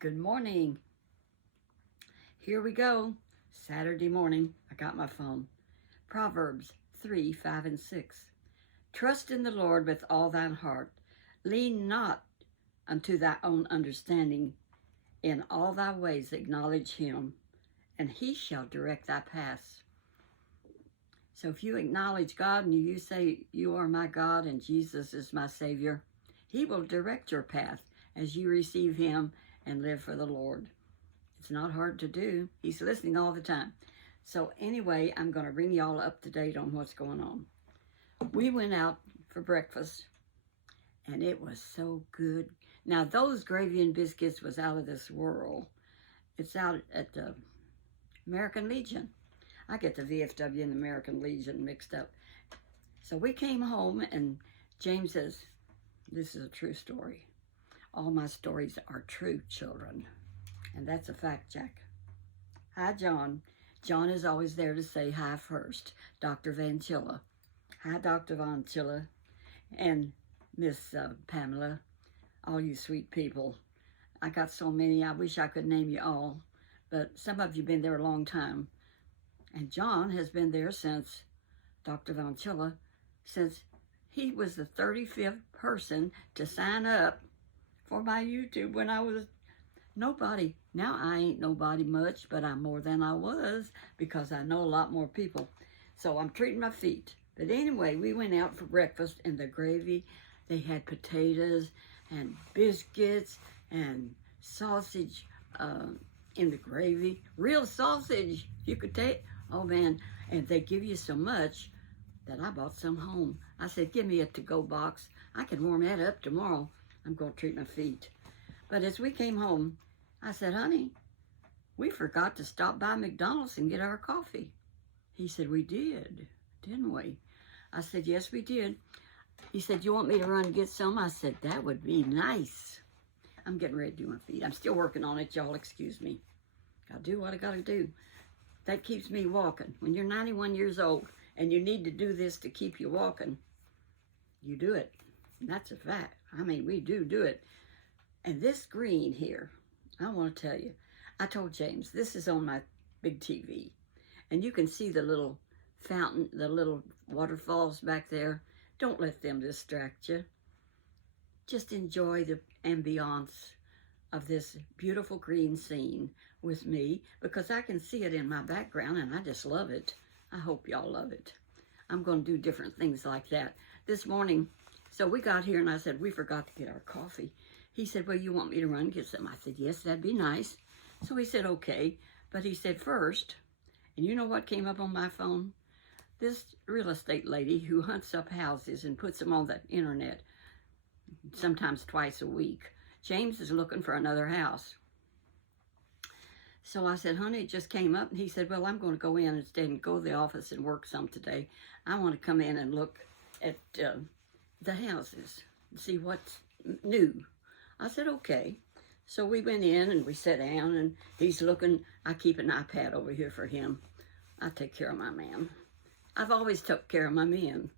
Good morning. Here we go. Saturday morning. I got my phone. Proverbs 3, 5, and 6. Trust in the Lord with all thine heart. Lean not unto thy own understanding. In all thy ways acknowledge him, and he shall direct thy paths. So if you acknowledge God and you say, you are my God and Jesus is my Savior, he will direct your path as you receive him and live for the Lord. It's not hard to do. He's listening all the time. So anyway, I'm going to bring y'all up to date on what's going on. We went out for breakfast, and it was so good. Now, those gravy and biscuits was out of this world. It's out at the American Legion. I get the VFW and the American Legion mixed up. So we came home, and James says, this is a true story. All my stories are true, children. And that's a fact check. Hi, John. John is always there to say hi first. Dr. Van Chilla. Hi, Dr. Van Chilla. And Miss Pamela. All you sweet people. I got so many, I wish I could name you all. But some of you have been there a long time. And John has been there since, Dr. Van Chilla, since he was the 35th person to sign up for my YouTube when I was nobody. Now I ain't nobody much, but I'm more than I was because I know a lot more people. So I'm treating my feet. But anyway, we went out for breakfast, and the gravy, they had potatoes and biscuits and sausage in the gravy. Real sausage you could take. Oh man, and they give you so much that I bought some home. I said, give me a to-go box. I can warm that up tomorrow. I'm going to treat my feet. But as we came home, I said, honey, we forgot to stop by McDonald's and get our coffee. He said, we did, didn't we? I said, yes, we did. He said, you want me to run and get some? I said, that would be nice. I'm getting ready to do my feet. I'm still working on it, y'all. Excuse me. I'll do what I got to do. That keeps me walking. When you're 91 years old and you need to do this to keep you walking, you do it. And that's a fact. I mean, we do it. And this green here, I want to tell you, I told James, this is on my big TV. And you can see the little fountain, the little waterfalls back there. Don't let them distract you. Just enjoy the ambiance of this beautiful green scene with me, because I can see it in my background and I just love it. I hope y'all love it. I'm going to do different things like that. This morning, so we got here and I said, we forgot to get our coffee. He said, well, you want me to run and get some? I said, yes, that'd be nice. So he said, okay. But he said first, and you know what came up on my phone? This real estate lady who hunts up houses and puts them on the internet, sometimes twice a week. James is looking for another house. So I said, honey, it just came up. And he said, well, I'm going to go in instead and go to the office and work some today. I want to come in and look at the houses and see what's new. I said, okay. So we went in and we sat down, and he's looking. I keep an iPad over here for him. I take care of my man. I've always took care of my men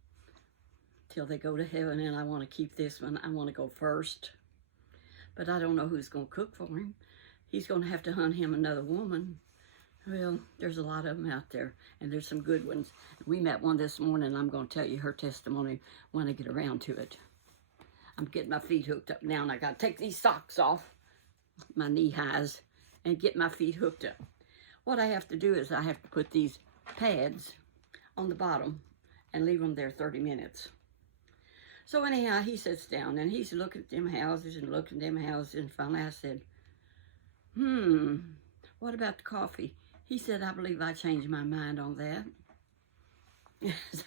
till they go to heaven, and I want to keep this one. I want to go first. But I don't know who's going to cook for him. He's going to have to hunt him another woman. Well, there's a lot of them out there, and there's some good ones. We met one this morning. I'm going to tell you her testimony when I get around to it. I'm getting my feet hooked up now, and I got to take these socks off, my knee highs, and get my feet hooked up. What I have to do is I have to put these pads on the bottom and leave them there 30 minutes. So anyhow, he sits down, and he's looking at them houses and looking at them houses, and finally I said, what about the coffee? He said, I believe I changed my mind on that.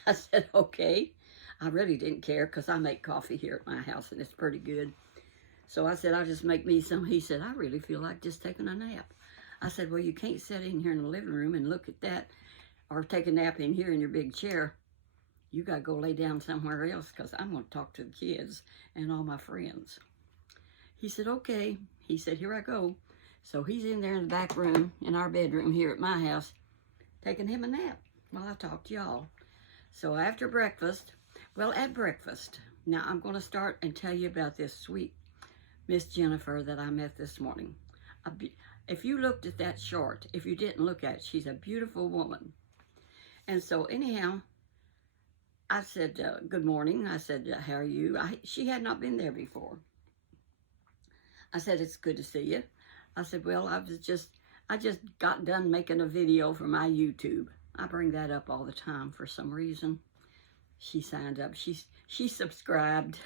I said, okay. I really didn't care because I make coffee here at my house and it's pretty good. So I said, I'll just make me some. He said, I really feel like just taking a nap. I said, well, you can't sit in here in the living room and look at that or take a nap in here in your big chair. You got to go lay down somewhere else because I'm going to talk to the kids and all my friends. He said, okay. He said, here I go. So he's in there in the back room, in our bedroom here at my house, taking him a nap while I talk to y'all. So after breakfast, well, at breakfast, now I'm going to start and tell you about this sweet Miss Jennifer that I met this morning. If you looked at that short, if you didn't look at it, she's a beautiful woman. And so anyhow, I said, good morning. I said, how are you? She had not been there before. I said, it's good to see you. I said, well, I just got done making a video for my YouTube. I bring that up all the time for some reason. She signed up. She subscribed.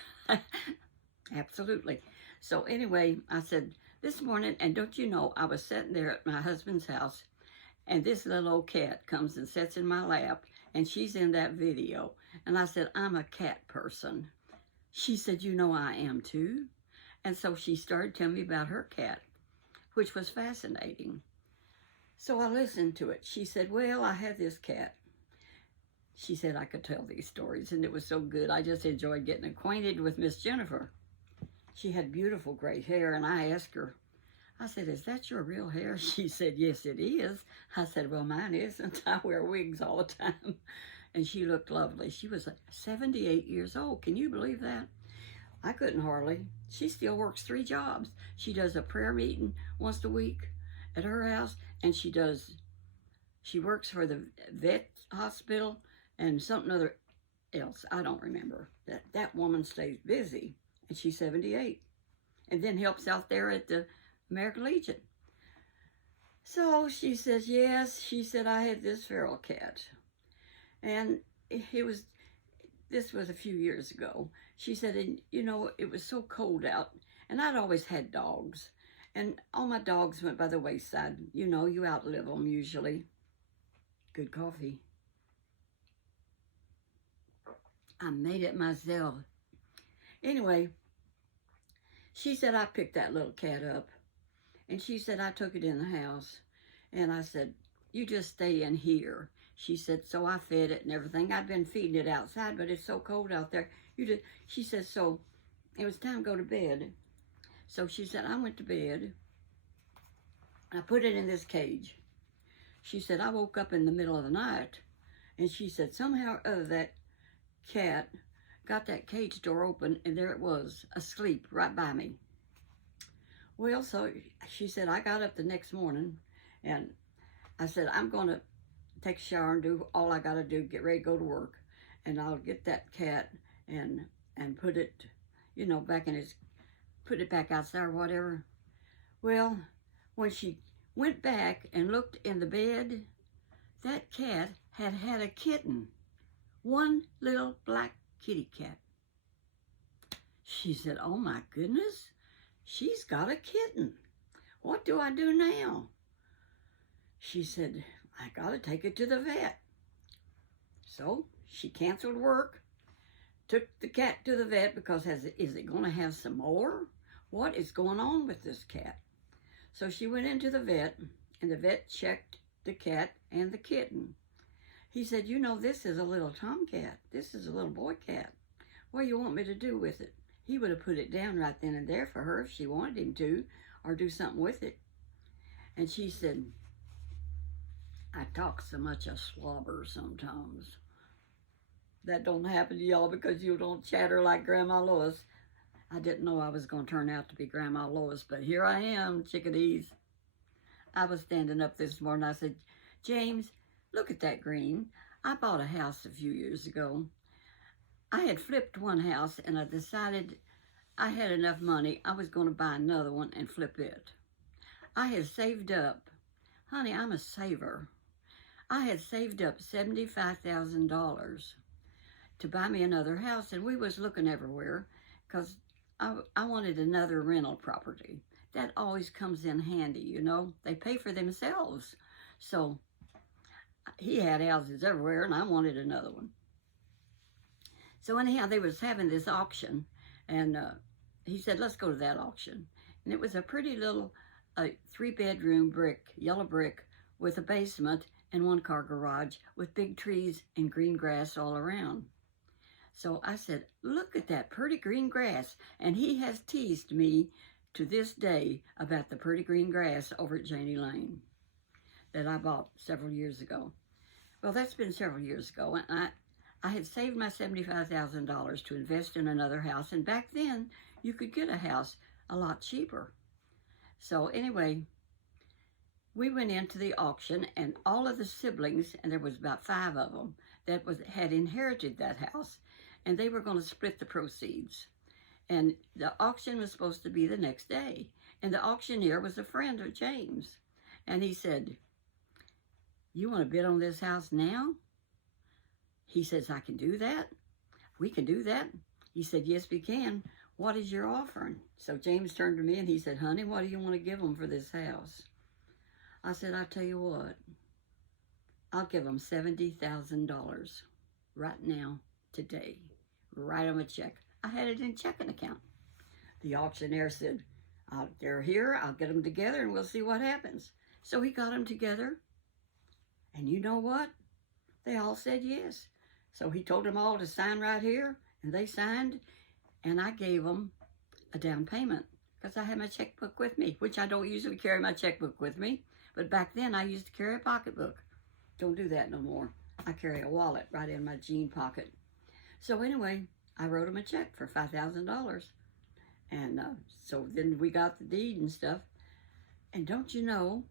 Absolutely. So anyway, I said, this morning, and don't you know, I was sitting there at my husband's house, and this little old cat comes and sits in my lap, and she's in that video. And I said, I'm a cat person. She said, you know, I am too. And so she started telling me about her cat, which was fascinating. So I listened to it. She said, well, I had this cat. She said I could tell these stories, and it was so good. I just enjoyed getting acquainted with Miss Jennifer. She had beautiful gray hair, and I asked her, I said, is that your real hair? She said, yes, it is. I said, well, mine isn't. I wear wigs all the time. And she looked lovely. She was 78 years old. Can you believe that? I couldn't hardly. She still works 3 jobs. She does a prayer meeting once a week at her house, and she works for the vet hospital and something other else. I don't remember. That woman stays busy, and she's 78, and then helps out there at the American Legion. So she says, yes, she said, I had this feral cat, and this was a few years ago. She said, and you know, it was so cold out, and I'd always had dogs, and all my dogs went by the wayside. You know, you outlive them usually. Good coffee. I made it myself. Anyway, she said, I picked that little cat up, and she said, I took it in the house, and I said, you just stay in here. She said, so I fed it and everything. I'd been feeding it outside, but it's so cold out there. She said, so it was time to go to bed. So she said, I went to bed. I put it in this cage. She said, I woke up in the middle of the night, and she said, somehow or other that cat got that cage door open, and there it was, asleep right by me. Well, so she said, I got up the next morning, and I said, I'm going to take a shower and do all I got to do, get ready to go to work, and I'll get that cat and put it, you know, put it back outside or whatever. Well, when she went back and looked in the bed, that cat had a kitten, one little black kitty cat. She said, oh my goodness, she's got a kitten. What do I do now? She said, I gotta take it to the vet. So she canceled work, took the cat to the vet because is it gonna have some more? What is going on with this cat? So she went into the vet, and the vet checked the cat and the kitten. He said, you know, this is a little tomcat. This is a little boy cat. What do you want me to do with it? He would have put it down right then and there for her if she wanted him to, or do something with it. And she said, I talk so much I slobber sometimes. That don't happen to y'all because you don't chatter like Grandma Lois. I didn't know I was going to turn out to be Grandma Lois, but here I am, chickadees. I was standing up this morning. I said, James, look at that green. I bought a house a few years ago. I had flipped one house, and I decided I had enough money. I was going to buy another one and flip it. I had saved up. Honey, I'm a saver. I had saved up $75,000 to buy me another house, and we was looking everywhere because I wanted another rental property. That always comes in handy, you know. They pay for themselves. So he had houses everywhere, and I wanted another one. So anyhow, they was having this auction, and he said, let's go to that auction. And it was a pretty little 3-bedroom brick, yellow brick, with a basement and 1-car garage with big trees and green grass all around. So I said, look at that pretty green grass. And he has teased me to this day about the pretty green grass over at Janie Lane that I bought several years ago. Well, that's been several years ago. And I had saved my $75,000 to invest in another house. And back then, you could get a house a lot cheaper. So anyway, we went into the auction, and all of the siblings, and there was about 5 of them, had inherited that house, and they were going to split the proceeds. And the auction was supposed to be the next day. And the auctioneer was a friend of James. And he said, "You want to bid on this house now?" He says, "I can do that. We can do that." He said, "Yes, we can. What is your offering?" So James turned to me and he said, "Honey, what do you want to give them for this house?" I said, "I'll tell you what. I'll give them $70,000 right now, today. Write them a check." I had it in checking account. The auctioneer said, "They're here. I'll get them together and we'll see what happens." So he got them together. And you know what? They all said yes. So he told them all to sign right here, and they signed, and I gave them a down payment because I had my checkbook with me, which I don't usually carry my checkbook with me. But back then, I used to carry a pocketbook. Don't do that no more. I carry a wallet right in my jean pocket. So anyway, I wrote them a check for $5,000. And so then we got the deed and stuff. And don't you know,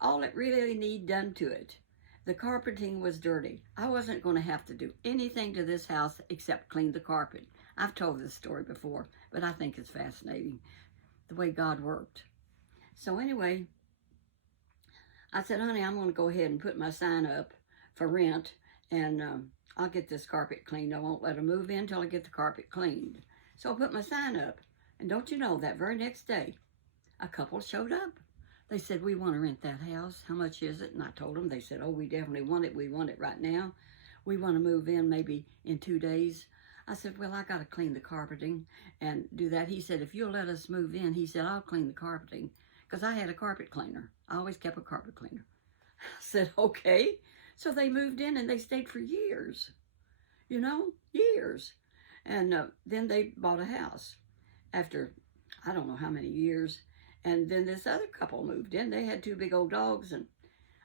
all it really needed done to it, the carpeting was dirty. I wasn't going to have to do anything to this house except clean the carpet. I've told this story before, but I think it's fascinating, the way God worked. So anyway, I said, "Honey, I'm going to go ahead and put my sign up for rent, and I'll get this carpet cleaned. I won't let them move in until I get the carpet cleaned." So I put my sign up, and don't you know, that very next day, a couple showed up. They said, "We want to rent that house. How much is it?" And I told them. They said, "Oh, we definitely want it. We want it right now. We want to move in maybe in 2 days." I said, "Well, I got to clean the carpeting and do that." He said, "If you'll let us move in," he said, "I'll clean the carpeting." Because I had a carpet cleaner. I always kept a carpet cleaner. I said, "Okay." So they moved in and they stayed for years. You know, years. And then they bought a house after I don't know how many years. And then this other couple moved in. They had 2 big old dogs, and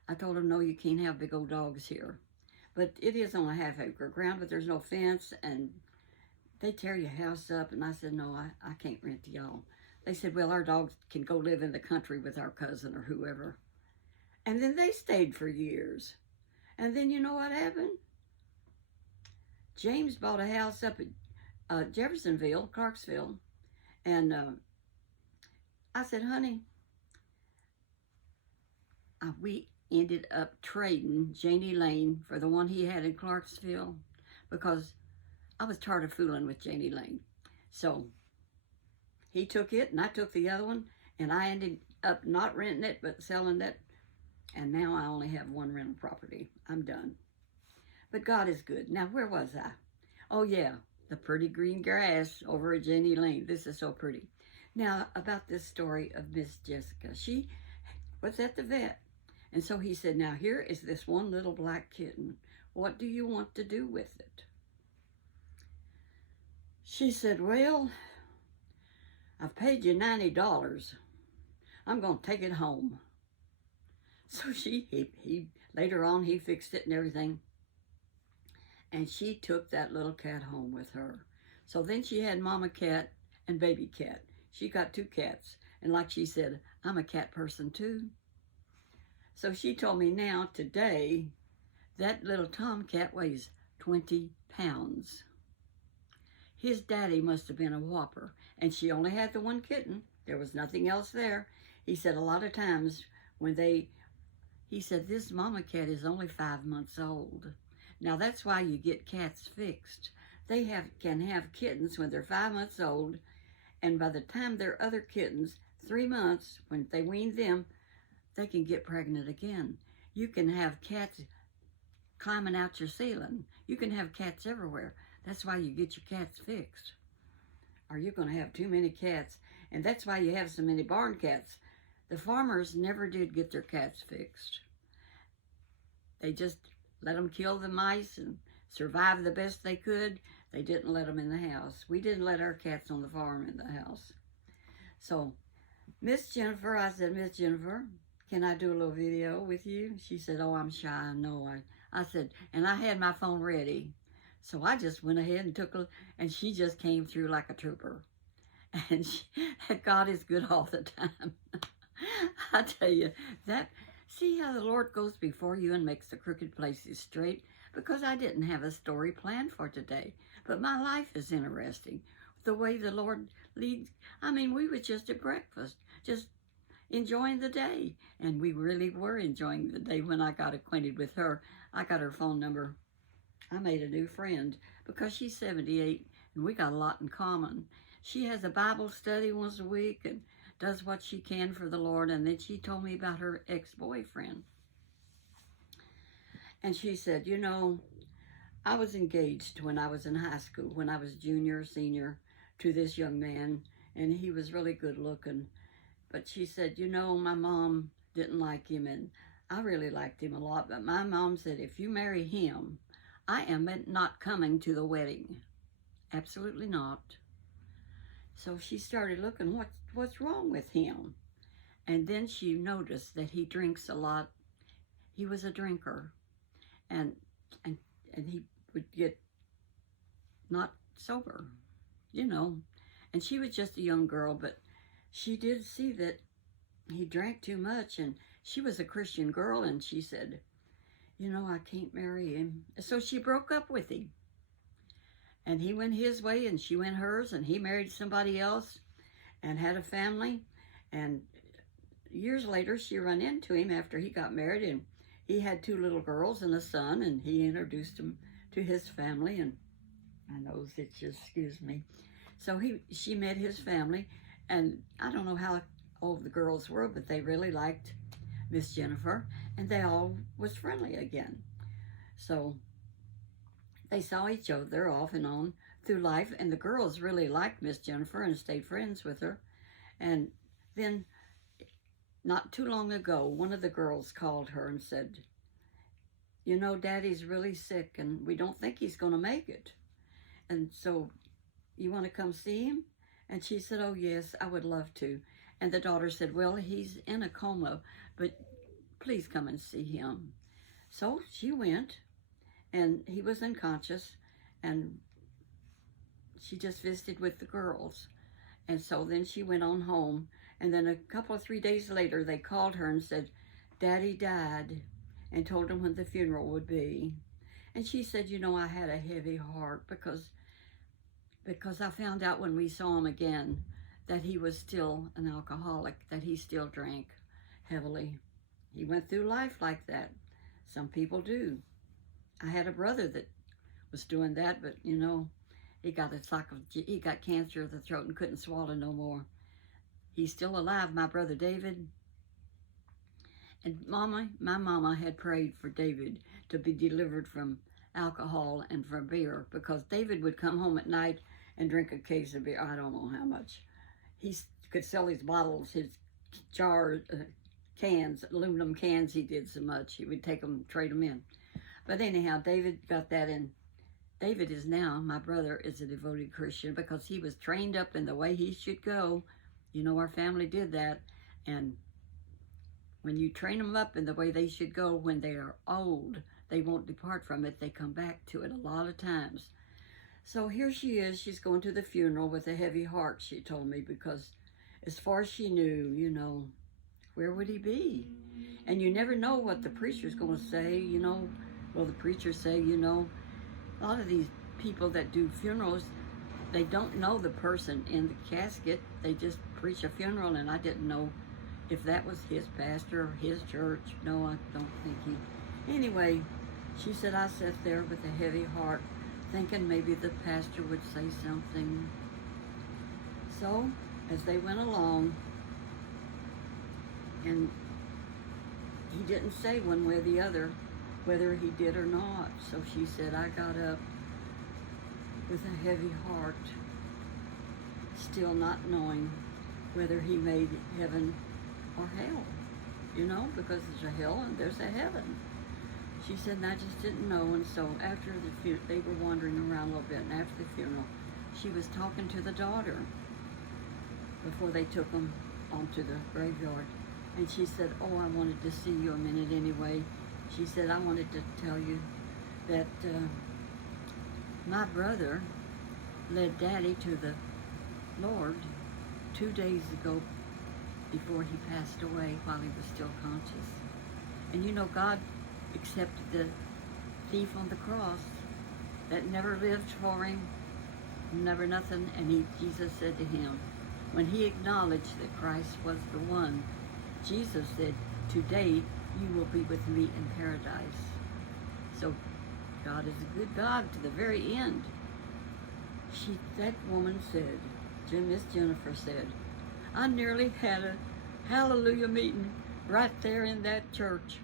I told them, "No, you can't have big old dogs here." But it is on a half-acre ground, but there's no fence, and they tear your house up. And I said, "No, I can't rent to y'all." They said, "Well, our dogs can go live in the country with our cousin or whoever." And then they stayed for years. And then you know what happened? James bought a house up at Jeffersonville, Clarksville, and I said, "Honey," we ended up trading Janie Lane for the one he had in Clarksville because I was tired of fooling with Janie Lane. So he took it and I took the other one, and I ended up not renting it but selling it, and now I only have 1 rental property. I'm done. But God is good. Now, where was I? Oh yeah, the pretty green grass over at Janie Lane. This is so pretty. Now, about this story of Miss Jessica. She was at the vet. And so he said, "Now here is this one little black kitten. What do you want to do with it?" She said, "Well, I've paid you $90. I'm going to take it home." So he later on, he fixed it and everything. And she took that little cat home with her. So then she had mama cat and baby cat. She got 2 cats. And like she said, I'm a cat person too. So she told me now, today, that little tomcat weighs 20 pounds. His daddy must have been a whopper. And she only had the 1 kitten. There was nothing else there. He said a lot of times when he said, "This mama cat is only 5 months old." Now that's why you get cats fixed. They can have kittens when they're 5 months old, and by the time they're other kittens, 3 months, when they wean them, they can get pregnant again. You can have cats climbing out your ceiling. You can have cats everywhere. That's why you get your cats fixed. Or you're going to have too many cats. And that's why you have so many barn cats. The farmers never did get their cats fixed. They just let them kill the mice and survive the best they could. They didn't let them in the house. We didn't let our cats on the farm in the house. So, Miss Jennifer, I said, "Miss Jennifer, can I do a little video with you?" She said, "Oh, I'm shy." No, I said, and I had my phone ready. So I just went ahead and and she just came through like a trooper. And God is good all the time. I tell you, that, see how the Lord goes before you and makes the crooked places straight? Because I didn't have a story planned for today, but my life is interesting. The way the Lord leads. I mean, we were just at breakfast, just enjoying the day. And we really were enjoying the day when I got acquainted with her. I got her phone number. I made a new friend because she's 78 and we got a lot in common. She has a Bible study once a week and does what she can for the Lord. And then she told me about her ex-boyfriend. And she said, you know, I was engaged when I was in high school, when I was junior, senior, to this young man. And he was really good looking. But she said, you know, my mom didn't like him and I really liked him a lot. But my mom said, if you marry him, I am not coming to the wedding. Absolutely not. So she started looking, what's wrong with him? And then she noticed that he drinks a lot. He was a drinker. And he would get not sober, you know. And she was just a young girl, but she did see that he drank too much. And she was a Christian girl, and she said, you know, I can't marry him. So she broke up with him. And he went his way and she went hers, and he married somebody else and had a family. And years later, she ran into him after he got married, and he had 2 little girls and a son, and he introduced him to his family. And my nose itches, excuse me. So she met his family, and I don't know how old the girls were, but they really liked Miss Jennifer, and they all was friendly again. So they saw each other off and on through life, and the girls really liked Miss Jennifer and stayed friends with her. And then, not too long ago, one of the girls called her and said, you know, Daddy's really sick, and we don't think he's going to make it. And so, you want to come see him? And she said, oh, yes, I would love to. And the daughter said, well, he's in a coma, but please come and see him. So she went, and he was unconscious, and she just visited with the girls. And so then she went on home, and then a couple of 3 days later, they called her and said, Daddy died, and told him when the funeral would be. And she said, you know, I had a heavy heart because I found out when we saw him again that he was still an alcoholic, that he still drank heavily. He went through life like that. Some people do. I had a brother that was doing that, but you know, he got cancer of the throat and couldn't swallow no more. He's still alive, my brother David. And my mama had prayed for David to be delivered from alcohol and from beer, because David would come home at night and drink a case of beer. I don't know how much. He could sell his bottles, his jars, cans, aluminum cans. He did so much. He would take them, trade them in. But anyhow, David got that in. David is now, my brother, is a devoted Christian because he was trained up in the way he should go. You know, our family did that. And when you train them up in the way they should go when they are old, they won't depart from it. They come back to it a lot of times. So here she is. She's going to the funeral with a heavy heart, she told me, because as far as she knew, you know, where would he be? And you never know what the preacher's going to say, you know. Well, the preacher say, you know, a lot of these people that do funerals, they don't know the person in the casket. They just preach a funeral, and I didn't know if that was his pastor or his church. No, I don't think he... Anyway, she said, I sat there with a heavy heart, thinking maybe the pastor would say something. So, as they went along, and he didn't say one way or the other whether he did or not. So she said, I got up with a heavy heart, still not knowing whether he made heaven or hell, you know, because there's a hell and there's a heaven. She said, and I just didn't know. And so after the funeral, they were wandering around a little bit, and after the funeral, she was talking to the daughter before they took him onto the graveyard. And she said, oh, I wanted to see you a minute anyway. She said, I wanted to tell you that my brother led Daddy to the Lord 2 days ago before he passed away while he was still conscious. And you know, God accepted the thief on the cross that never lived for him, never nothing. And Jesus said to him, when he acknowledged that Christ was the one, Jesus said, today you will be with me in paradise. So God is a good God to the very end. That woman said, Miss Jennifer said, I nearly had a hallelujah meeting right there in that church.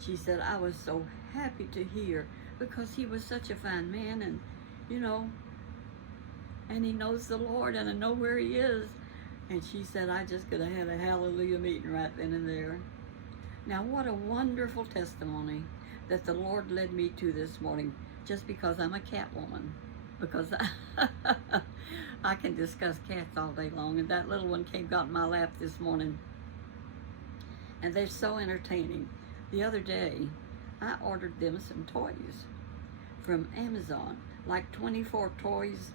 She said, I was so happy to hear, because he was such a fine man, and you know, and he knows the Lord, and I know where he is. And she said, I just could have had a hallelujah meeting right then and there. Now, what a wonderful testimony that the Lord led me to this morning, just because I'm a cat woman. Because I can discuss cats all day long, and that little one got in my lap this morning. And they're so entertaining. The other day, I ordered them some toys from Amazon, like 24 toys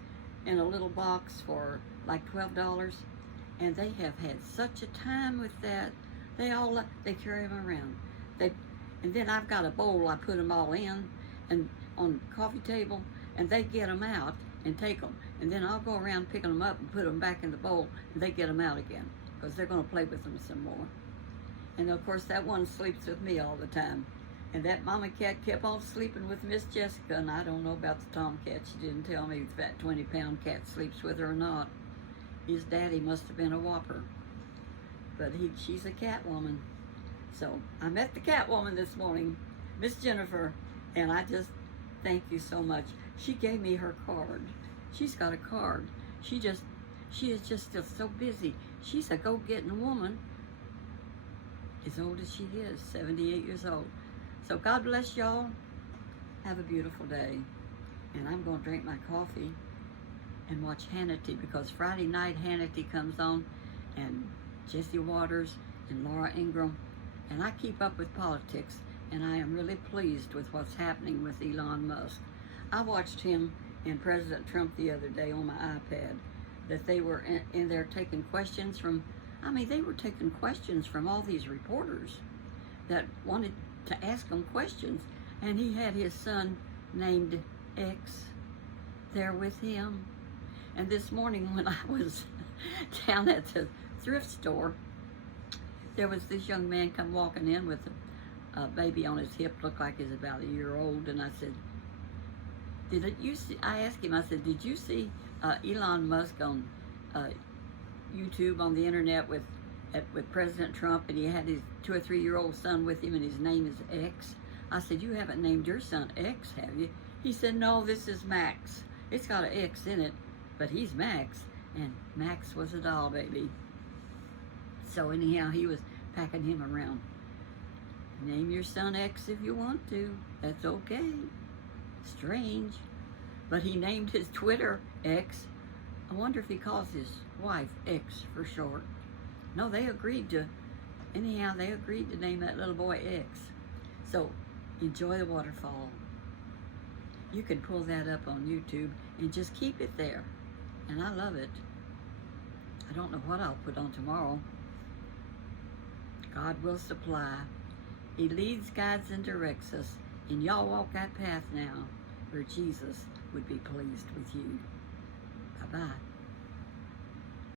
in a little box for like $12, and they have had such a time with that. They carry them around. And then I've got a bowl I put them all in, and on the coffee table, and they get them out and take them. And then I'll go around picking them up and put them back in the bowl, and they get them out again, because they're going to play with them some more. And of course, that one sleeps with me all the time. And that mama cat kept on sleeping with Miss Jessica, and I don't know about the tomcat. She didn't tell me if that 20-pound cat sleeps with her or not. His daddy must have been a whopper. But she's a cat woman. So I met the cat woman this morning, Miss Jennifer, and I just thank you so much. She gave me her card. She's got a card. She is just still so busy. She's a go-getting woman, as old as she is, 78 years old. So God bless y'all. Have a beautiful day. And I'm going to drink my coffee and watch Hannity, because Friday night Hannity comes on, and Jesse Waters and Laura Ingraham. And I keep up with politics, and I am really pleased with what's happening with Elon Musk. I watched him and President Trump the other day on my iPad, that they were in there taking questions from, they were taking questions from all these reporters that wanted to ask him questions, and he had his son named X there with him. And this morning when I was down at the thrift store, there was this young man come walking in with a baby on his hip, looked like he's about a year old, and I said, I asked him, I said, did you see Elon Musk on YouTube, on the internet with President Trump, and he had his 2 or 3 year old son with him, and his name is X? I said, you haven't named your son X, have you? He said, no, this is Max. It's got an X in it, but he's Max, and Max was a doll baby. So anyhow, he was packing him around. Name your son X if you want to. That's okay. Strange. But he named his Twitter X. I wonder if he calls his wife X for short. No, they agreed to name that little boy X. So enjoy the waterfall. You can pull that up on YouTube and just keep it there. And I love it. I don't know what I'll put on tomorrow. God will supply. He leads, guides, and directs us. And y'all walk that path now where Jesus would be pleased with you. Bye-bye.